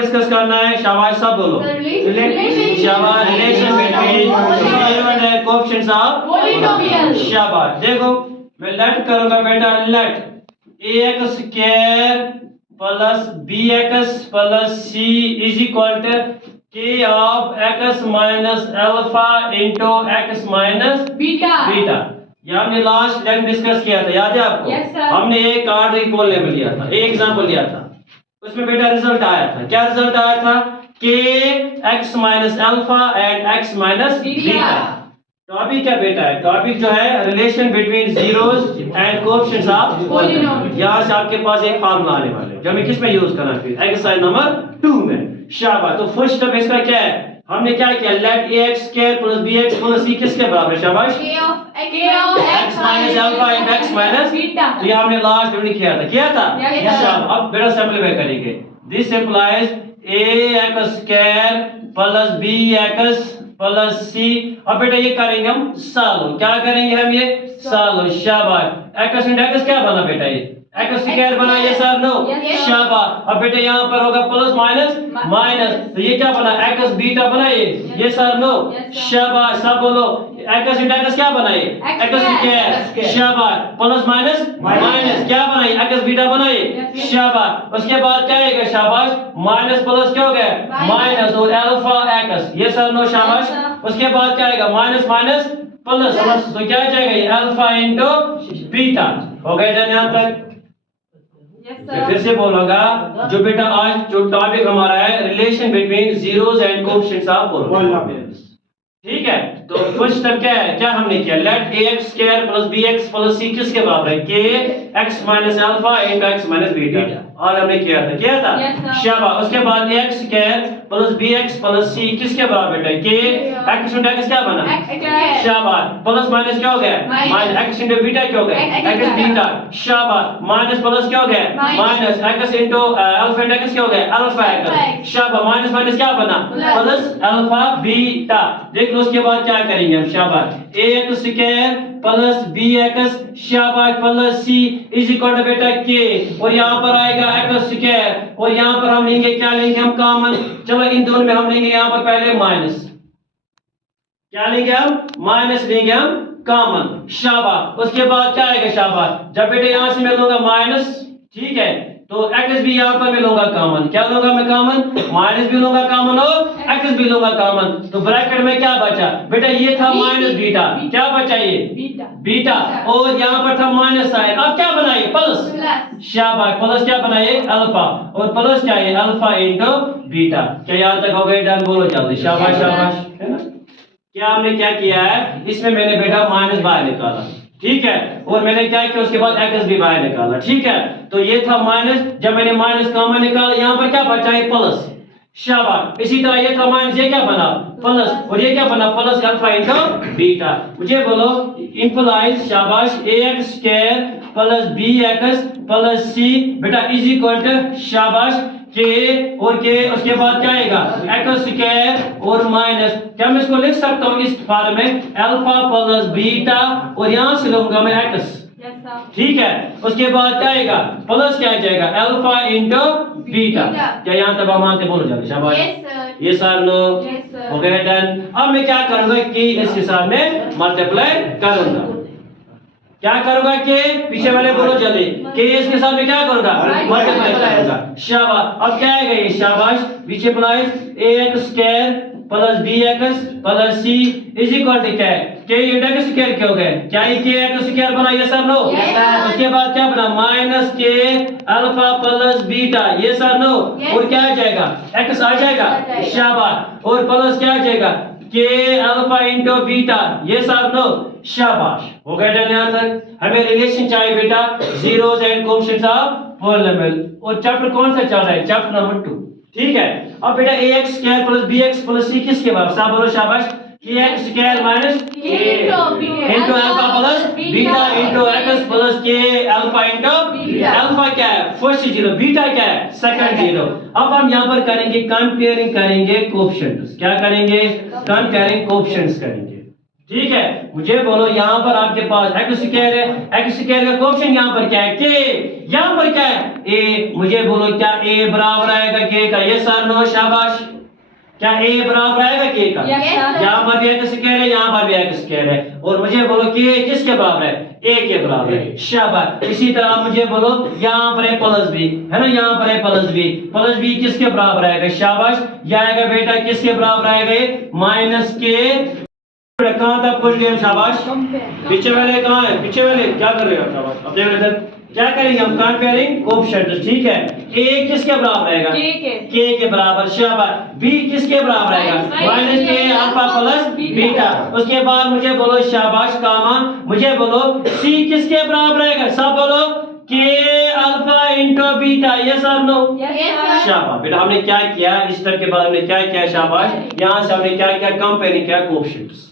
Discuss करना है, शाबाश सब बोलो। शाबाश, relation between zero and coefficients of polynomial. शाबाश, देखो मैं लेट करूंगा बेटा, let ax square plus bx plus c is equal to k of x minus alpha into x minus beta. ये हमने लास्ट टाइम डिस्कस किया था, याद है आपको? Yes, sir. हमने एक कार्ड इक्वल लेवल लिया था, एक एग्जांपल लिया था, उसमें बेटा रिजल्ट आया था। क्या रिजल्ट आया था? k x minus alpha and x minus beta. Topic क्या बेटा है? टॉपिक जो है relation between zeros and coefficients of polynomial. यहाँ से आपके पास एक फार्मूला आने वाला है जो हमें किस में यूज करना है? फिर एक्सरसाइज नंबर 2 में। शाबाश, तो फर्स्ट स्टेप इसका क्या है? हमने क्या किया? Let ax square plus bx plus c किसके बराबर है? शाबाश, k of x minus alpha into x minus beta. तो ये हमने लास्ट में किया था, Yes, sir. अब बेटा सिंपलीफाई करेंगे। This implies ax square plus bx plus c। अब बेटा ये करेंगे हम सॉल्व। क्या करेंगे हम? ये सॉल्व। शाबाश, x इंटू x क्या बना बेटा? ये x स्क्वायर बना, ये सर नो। शाबाश, अब बेटा यहाँ पर होगा प्लस माइनस माइनस, तो ये क्या बना? x बीटा बना, ये सर नो। शाबाश, सब बोलो, x इंटू x क्या बना? ये x स्क्वायर। शाबाश, प्लस माइनस माइनस क्या बना? ये x बीटा बना, ये। शाबाश, उसके बाद क्या आएगा? शाबाश, माइनस प्लस क्या हो गया? माइनस और अल्फा x, ये सर नो। शाबाश, उसके बाद क्या आएगा? माइनस माइनस प्लस, तो क्या आ जाएगा? ये अल्फा इनटू बीटा। हो गया डन यहाँ तक? फिर से बोलूंगा, जो बेटा आज जो टॉपिक हमारा है relation between zeros and coefficients of polynomials, ठीक है? तो फर्स्ट स्टेप क्या है? क्या हमने किया? Let ax square plus bx plus c किसके बराबर है? k x minus alpha into x minus beta. और हमने किया था, शाबाश, उसके बाद ax square plus bx plus c किसके बराबर है? k x इंटू x क्या बना? शाबाश, प्लस माइनस क्या हो गया? माइनस x इंटू बीटा क्या हो गया? x beta. शाबाश, माइनस प्लस क्या हो गया? Minus x into alpha into x क्या हो गया? Alpha x। शाबाश, माइनस माइनस क्या बना? Plus alpha beta. देख लो उसके बाद क्या करेंगे हम? शाबाश, ax स्क्वायर प्लस bx शाबाश plus c is equal to बेटा k, और यहाँ पर आएगा x स्क्वायर, और यहाँ पर हम लेंगे क्या? लेंगे हम कॉमन। चलो इन दोनों में हम लेंगे यहाँ पर पहले माइनस। क्या लेंगे हम? माइनस लेंगे हम कॉमन। शाबाश, उसके बाद क्या आएगा? शाबाश, जब बेटे यहाँ से मैं लूंगा माइनस, ठीक है, तो x भी यहाँ पर मैं लूंगा कॉमन। क्या लूंगा मैं कॉमन? माइनस भी लूंगा कॉमन और x भी लूंगा कॉमन। तो ब्रैकेट में क्या बचा बेटा? ये था माइनस बीटा। क्या बचा? ये बीटा, और यहाँ पर था माइनस साइन। अब क्या बनाइए? प्लस। शाबाश, प्लस क्या बनाइए? अल्फा, और प्लस क्या है? Alpha into beta. क्या यहाँ तक हो गए? डन, बोलो जल्दी। शाबाश शाबाश, है ना? क्या हमने क्या किया है? इसमें मैंने बेटा माइनस बाहर निकाला, ठीक है, और मैंने क्या किया? उसके बाद x भी बाहर निकाला, ठीक है। तो ये था माइनस, जब मैंने माइनस कॉमन निकाला, यहाँ पर क्या बचा? है प्लस। शाबाश, इसी तरह ये था माइनस, ये क्या बना? प्लस, और ये क्या बना? Plus alpha into beta. मुझे बोलो इंप्लाइज, शाबाश, ax square plus bx plus c बेटा इज इक्वल टू शाबाश k, और k उसके बाद क्या आएगा? x स्क्वायर और माइनस, क्या मैं इसको लिख सकता हूँ इस फॉर्म में? अल्फा प्लस बीटा, और यहाँ से लूंगा मैं x, ठीक है। उसके बाद क्या आएगा? प्लस क्या आ जाएगा? Alpha into beta. क्या यहाँ तक आप मानते? बोलो जल्दी। शाबाश, ये सर नो। हो गया डन। अब मैं क्या करूंगा कि इसके साथ में मल्टीप्लाई करूंगा। क्या करूंगा? के पीछे वाले बोलो जल्दी। के इसके साथ में क्या करूंगा? मल्टीप्लाई करूंगा। शाबाश, अब क्या आएगा? ये शाबाश, पीछे plus ax square plus bx plus c is equal to क्या है? k इंटू x स्क्वायर क्या हो गया? क्या ये k x स्क्वायर बना? ये सर नो। उसके बाद क्या बना? Minus k alpha plus beta, ये सर नो। और क्या आ जाएगा? x आ जाएगा। शाबाश, और प्लस क्या आ जाएगा? k अल्फा इनटू बीटा, ये सर नो। शाबाश, हो गया डन यहाँ तक? हमें रिलेशन चाहिए बेटा zeros and coefficients of polynomial, और चैप्टर कौन सा चल रहा है? चैप्टर नंबर 2, ठीक है। अब बेटा ax square plus bx plus c किसके बराबर? सब बोलो शाबाश, kx square minus into alpha plus beta into x plus k alpha into alpha क्या है? फर्स्ट जीरो, बीटा क्या है? Second zero. अब हम यहाँ पर करेंगे कंपेयरिंग, करेंगे कोएफिशिएंट्स। क्या करेंगे? कंपेयरिंग कोएफिशिएंट्स करेंगे, ठीक है, मुझे बोलो यहाँ पर आपके पास एक्स स्क्वायर है, एक्स स्क्वायर का कोएफिशिएंट यहाँ पर क्या है, के, यहाँ पर क्या है, ए। मुझे बोलो क्या ए बराबर आएगा के का, यस और नो, शाबाश। क्या ए बराबर आएगा के का? Yes, sir. यहाँ पर भी एक्स स्क्वायर है, यहाँ पर भी एक्स स्क्वायर है, और मुझे बोलो के किसके बराबर है, ए के बराबर है, शाबाश। इसी तरह आप मुझे बोलो यहाँ पर है प्लस बी, है ना, यहाँ पर है प्लस बी किसके बराबर आएगा, शाबाश। यह आएगा बेटा किसके बराबर आएगा, माइनस के। कहाँ तक पहुंच गए हम, शाबाश। पीछे वाले कहाँ है, पीछे वाले क्या कर रहे हो, शाबाश। अब देखो इधर क्या करेंगे हम, कंपेयरिंग कोएफिशिएंट, ठीक है। ए किसके बराबर आएगा, के के बराबर, शाबाश। बी किसके बराबर आएगा, माइनस के अल्फा प्लस बीटा। उसके बाद मुझे बोलो शाबाश कामा, मुझे बोलो सी किसके बराबर आएगा, सब बोलो के अल्फा इंटू बीटा, यस और नो, शाबाश। बेटा हमने क्या किया, इस स्टेप के बाद हमने क्या किया, शाबाश। यहाँ से हमने क्या किया, कंपेयरिंग किया कोएफिशिएंट्स।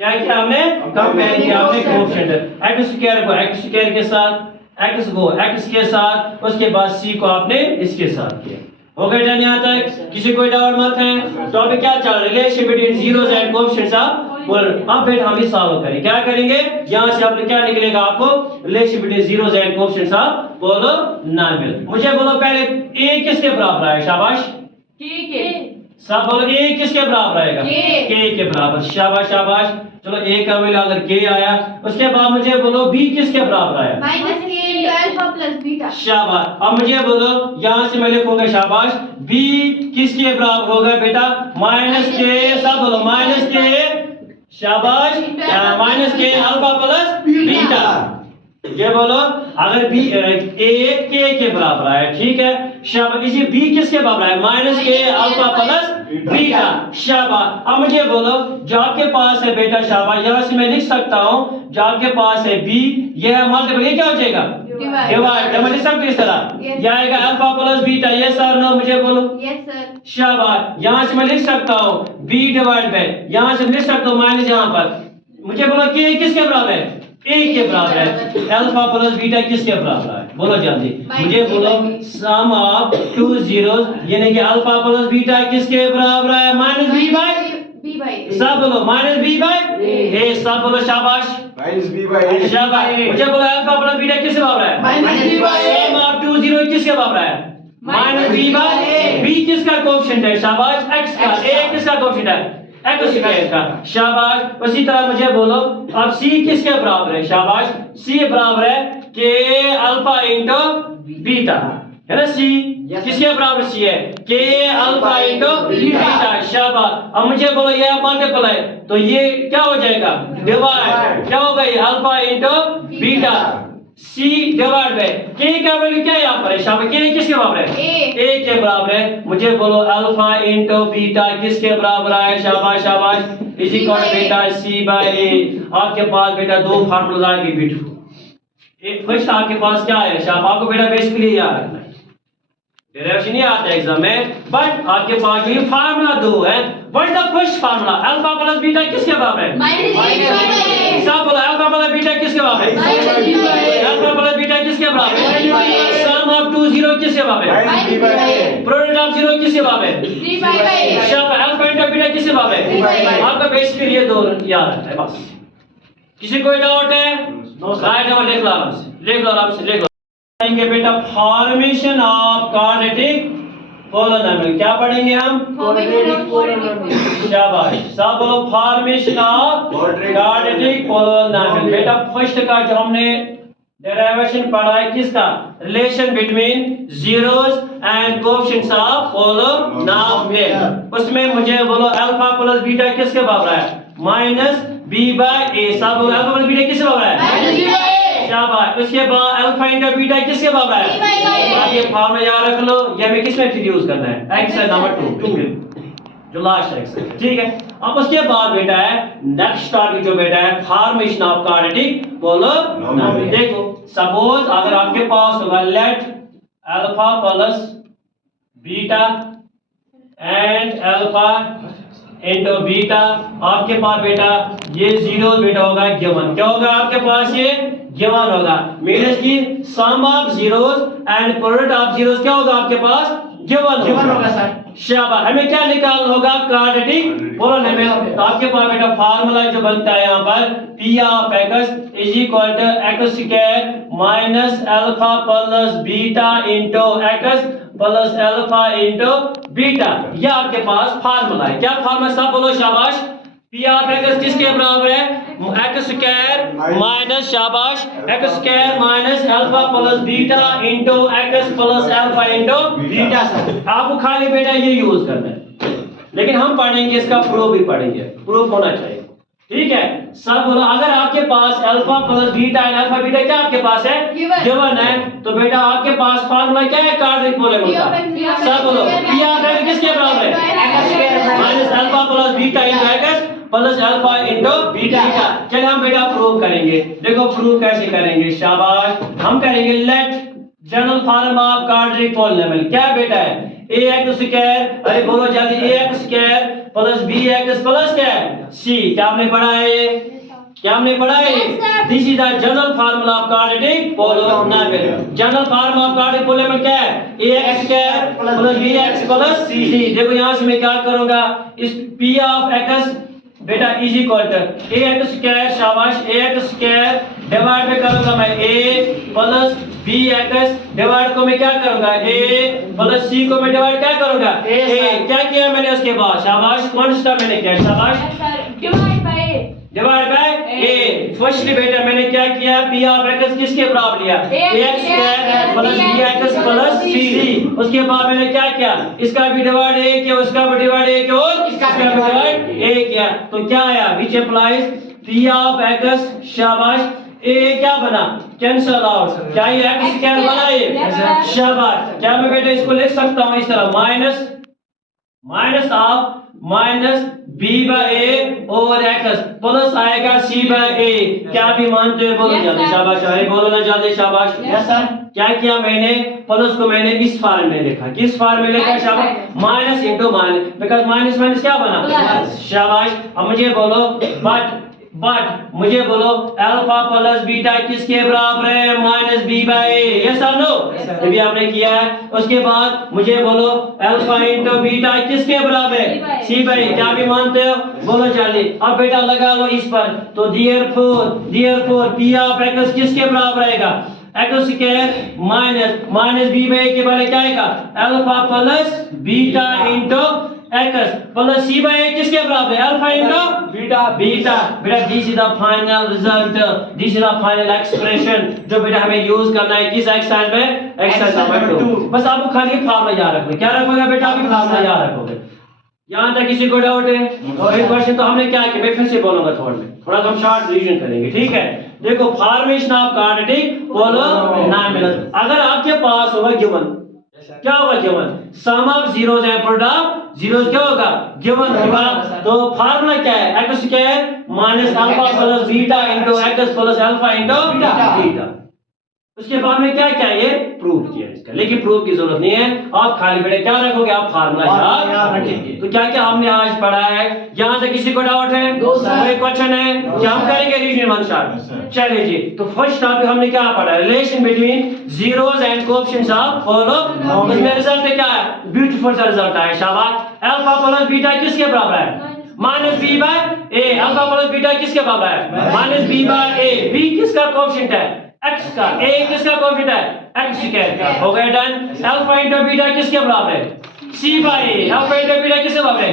क्या किया हमने, कंपेयर किया हमने कोएफिशिएंट, एक्स स्क्वायर को एक्स स्क्वायर के साथ, एक्स को एक्स के साथ, उसके बाद सी को आपने इसके साथ किया। हो गया डन यहाँ तक, किसी कोई डाउट मत है। तो अभी क्या चल रहा है, relation between zeros and coefficients of polar. अब बेटा हम इस सॉल्व करें, क्या करेंगे, यहाँ से आपने क्या निकलेगा, आपको relation between zeros and coefficients of polynomial. मुझे बोलो पहले ए किसके बराबर है, शाबाश, सब बोलो ए किसके बराबर आएगा, के के बराबर, शाबाश शाबाश। चलो ए का वैल्यू अगर के आया, उसके बाद मुझे बोलो बी किसके बराबर आया, माइनस के इंटू अल्फा प्लस बीटा, शाबाश। अब मुझे बोलो यहाँ से मैं लिखूंगा शाबाश, बी किसके बराबर होगा बेटा, माइनस के, सब बोलो माइनस के, शाबाश, माइनस के अल्फा प्लस बीटा। ये बोलो अगर बी ए के बराबर आया, ठीक है, शाबाश। इसी बी किसके बराबर है, माइनस के अल्फा प्लस बीटा, शाबाश। अब मुझे बोलो जो आपके पास है बेटा, शाबाश, यहाँ से मैं लिख सकता हूँ जो आपके पास है बी, यह मल्टीपल, ये क्या हो जाएगा, डिवाइड, मैं लिख सकता हूँ इस तरह, यह आएगा अल्फा प्लस बीटा, यस और नो, मुझे बोलो, यस सर, शाबाश। यहाँ से मैं लिख सकता हूँ बी डिवाइड बाय, यहाँ से लिख सकता हूँ माइनस, यहाँ पर मुझे बोलो के किसके बराबर है, ए के बराबर है, अल्फा प्लस बीटा किसके बराबर है, बोलो जल्दी, मुझे बोलो सम ऑफ टू जीरोस, यानी कि अल्फा प्लस बीटा किसके बराबर है, माइनस बी बाय, सब बोलो माइनस बी बाय ए, सब बोलो शाबाश, माइनस बी बाय, शाबाश। मुझे बोलो अल्फा प्लस बीटा किसके बराबर है, minus B by A, sum of two zero किसके बराबर है, minus B by A. B किसका कोएफिशिएंट है, शाबाश, एक्स का, ए किसका कोएफिशिएंट है, एक्स स्क्वायर का, शाबाश। उसी तरह मुझे बोलो अब सी किसके बराबर है, शाबाश, सी बराबर है के अल्फा इंटू बीटा, है ना, सी किसके बराबर, सी है के अल्फा इंटू बीटा, शाबाश। अब मुझे बोलो ये मल्टीपल है तो ये क्या हो जाएगा, डिवाइड, क्या होगा ये alpha into beta, C divide by K का वैल्यू क्या है यहाँ पर है, शाबाश, के किसके बराबर है, ए के बराबर है। मुझे बोलो अल्फा इंटू बीटा किसके बराबर है, शाबाश शाबाश, इज इक्वल टू बेटा सी बाय ए। आपके पास बेटा दो फार्मूला आएंगे बेटा, एक फर्स्ट आपके पास क्या है, शाबाश, आपको बेटा बेसिकली याद रखना है, डेरिवेशन नहीं आता एग्जाम में, बट आपके पास ये फार्मूला दो है। What is the first formula, alpha plus beta किसके बराबर है, सब बोलो अल्फा प्लस बीटा किसके बराबर है, अल्फा प्लस बीटा किसके बराबर है, सम ऑफ टू जीरो किसके बराबर है, प्रोडक्ट ऑफ जीरो किसके बराबर है, शाबाश, अल्फा इंटू बीटा किसके बराबर है। आपका बेसिकली ये दो याद रखना है बस। किसी कोई डाउट है, राइट नंबर लिख लो आराम से, लिख लो आराम से, लिख लो। पढ़ेंगे बेटा फॉर्मेशन ऑफ क्वाड्रेटिक पोलिनोमियल, क्या पढ़ेंगे हम, शाबाश, सब बोलो फॉर्मेशन ऑफ क्वाड्रेटिक पोलिनोमियल। बेटा फर्स्ट का जो हमने डेरिवेशन पढ़ा है किसका, relation between zeros and coefficients of polynomial, उसमें मुझे बोलो अल्फा प्लस बीटा किसके बराबर है, माइनस बी बाय ए, सब बोलो अल्फा प्लस बीटा किसके बराबर है, शाबाश। उसके बाद अल्फा इंटू बीटा किसके बराबर है, अब ये फॉर्मूला याद रख लो, ये हमें किसमें इंट्रोड्यूस करना है, एक्स नंबर 2 जो लास्ट एक्स, ठीक है। अब उसके बाद बेटा है नेक्स्ट टॉपिक जो बेटा है फॉर्मेशन ऑफ क्वाड्रेटिक पोलिनोमियल। देखो सपोज अगर आपके पास होगा let alpha plus beta and alpha into beta, आपके पास बेटा ये जीरो बेटा होगा गिवन, क्या होगा आपके पास, ये गिवन होगा, मीन्स की sum of zeros and product of zeros क्या होगा आपके पास, गिवन होगा सर। शाबाश, हमें क्या निकालना होगा? Quadratic polynomial. तो आपके पास बेटा फार्मूला जो बनता है यहाँ पर P of x is equal to x square minus alpha plus beta into x plus alpha into beta. यह आपके पास फार्मूला है। क्या फार्मूला? सब बोलो शाबाश। P ऑफ x किसके बराबर है? x स्क्वायर माइनस शाबाश x square minus alpha plus beta into x plus alpha into beta. आपको खाली बेटा ये यूज करना है, लेकिन हम पढ़ेंगे इसका प्रूफ भी पढ़ेंगे, प्रूफ होना चाहिए। ठीक है, सब बोलो। अगर आपके पास alpha plus beta and alpha beta क्या आपके पास है? गिवन है। तो बेटा आपके पास फार्मूला क्या है? क्वाड्रेटिक पोलिनोमियल का। सब बोलो P ऑफ x किसके बराबर है? Minus alpha plus beta into x plus alpha into beta. चलिए हम बेटा प्रूव करेंगे। देखो प्रूव कैसे करेंगे, शाबाश। हम करेंगे let general form of quadratic polynomial. क्या बेटा है? ax स्क्वायर, अरे बोलो जल्दी, ax square plus bx plus क्या है? c। क्या आपने पढ़ा है ये? क्या हमने पढ़ा है? This is the general formula of quadratic polynomial. General formula of quadratic polynomial क्या है? ax square plus bx plus c। देखो यहां से मैं क्या करूंगा, इस p ऑफ x बेटा is equal to ax square, शाबाश, ax स्क्वायर डिवाइड में करूंगा मैं a प्लस bx डिवाइड को मैं क्या करूंगा? a प्लस c को मैं डिवाइड क्या करूंगा? a। क्या किया मैंने उसके बाद? शाबाश, कौन सा मैंने किया? शाबाश, डिवाइड बाय a। फर्स्टली बेटा मैंने क्या किया? P ऑफ x किसके बराबर लिया? ax square plus bx plus c। उसके बाद मैंने क्या किया? इसका भी डिवाइड a किया, उसका भी डिवाइड a किया और इसका भी डिवाइड a किया। तो क्या आया? Which implies P of x, शाबाश, a क्या बना? Cancel out. क्या ये x स्क्वायर बना ये? शाबाश। क्या मैं बेटा इसको लिख सकता हूं इस तरह, minus of minus b by a और x प्लस आएगा c बाय a। क्या भी मानते हो? बोलो जल्दी, शाबाश। अरे बोलो ना जल्दी, शाबाश। Yes sir. क्या किया मैंने? प्लस को मैंने इस फॉर्म में लिखा। किस फॉर्म में लिखा? शाबाश, minus into minus, because minus minus क्या बना? शाबाश। अब मुझे बोलो बट मुझे बोलो अल्फा प्लस बीटा किसके बराबर है? Minus b by a। Yes और नो? ये भी आपने किया है। उसके बाद मुझे बोलो अल्फा इंटू बीटा किसके बराबर है? c by a। क्या भी मानते हो? बोलो जल्दी। अब बेटा लगा लो इस पर। तो देयरफॉर P ऑफ x किसके बराबर आएगा? x square minus b by a के बराबर क्या आएगा? Alpha plus beta into x plus c by a किसके बराबर है? Alpha into beta. बेटा this is the final result, this is the final expression जो बेटा हमें यूज करना है किस एक्सरसाइज में? Exercise number 2। बस आपको खाली फार्मूला याद रखना। क्या रखोगे बेटा? अभी फार्मूला याद रखोगे। यहां तक किसी को डाउट है? कोई क्वेश्चन? तो हमने क्या किया, मैं फिर से बोलूंगा थोड़ा हम शॉर्ट रिवीजन करेंगे। ठीक है, देखो फॉर्मेशन ऑफ क्वाड्रेटिक पोलिनोमियल। अगर आपके पास होगा गिवन, क्या होगा given? Sum of zeros and product of zeros क्या होगा? गिवन होगा। तो फार्मूला क्या है? x square minus alpha plus beta into x plus alpha into beta. उसके बाद में क्या क्या ये प्रूव किया इसका, लेकिन प्रूफ की जरूरत नहीं है। आप खाली बेटे क्या रखोगे? आप फार्मूला याद रखेंगे। तो क्या क्या हमने आज पढ़ा है? यहाँ तक किसी को डाउट है? कोई क्वेश्चन है? क्या हम करेंगे रीजनिंग वन शॉट? चलिए जी। तो फर्स्ट टॉपिक हमने क्या पढ़ा? Relation between zeros and coefficients of polynomial. उसमें रिजल्ट क्या है? ब्यूटीफुल सा रिजल्ट आया, शाबाश। अल्फा प्लस बीटा किसके बराबर है? Minus b by a। Alpha plus beta किसके बराबर है? Minus b by a। b किसका कोएफिशिएंट है? x का। a किसका कोएफिशिएंट है? x square. हो गया डन। अल्फा इंटू बीटा किसके बराबर है? c by a। Alpha into beta किसके बराबर है?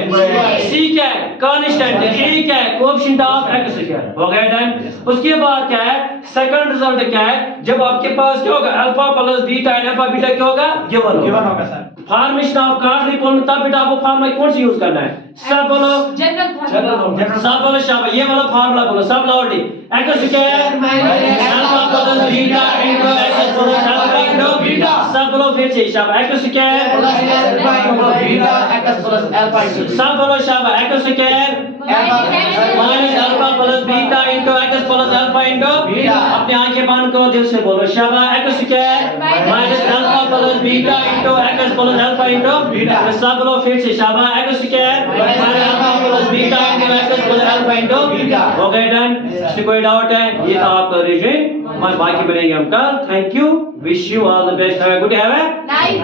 c क्या है? कांस्टेंट है। a क्या है? Coefficient of x square. हो गया डन। उसके बाद क्या है? सेकंड रिजल्ट क्या है? जब आपके पास क्या होगा? Alpha plus beta and alpha beta क्या होगा? गिवन होगा sir. Formation of quadratic polynomial, तब बेटा आपको फार्मूला कौन सा यूज करना है? सब बोलो, जनरल। सब बोलो शाबाश। ये वाला फार्मूला बोलो सब loudly. x square minus alpha plus beta into x plus alpha into beta. सब बोलो फिर से शाबाश। x square plus alpha into beta x plus alpha into. सब बोलो शाबाश। x square minus alpha plus beta into x plus alpha into beta. अपनी आंखें बंद करो, दिल से बोलो शाबाश। x square minus alpha plus beta into x plus alpha into beta. सब बोलो फिर से शाबाश। x square minus alpha plus beta into x plus alpha into beta. हो गया डन। इसमें कोई डाउट है? ये था आपका रिवीजन। बाकी बनेंगे हम कल। Thank you, wish you all the best, have a good, have a nice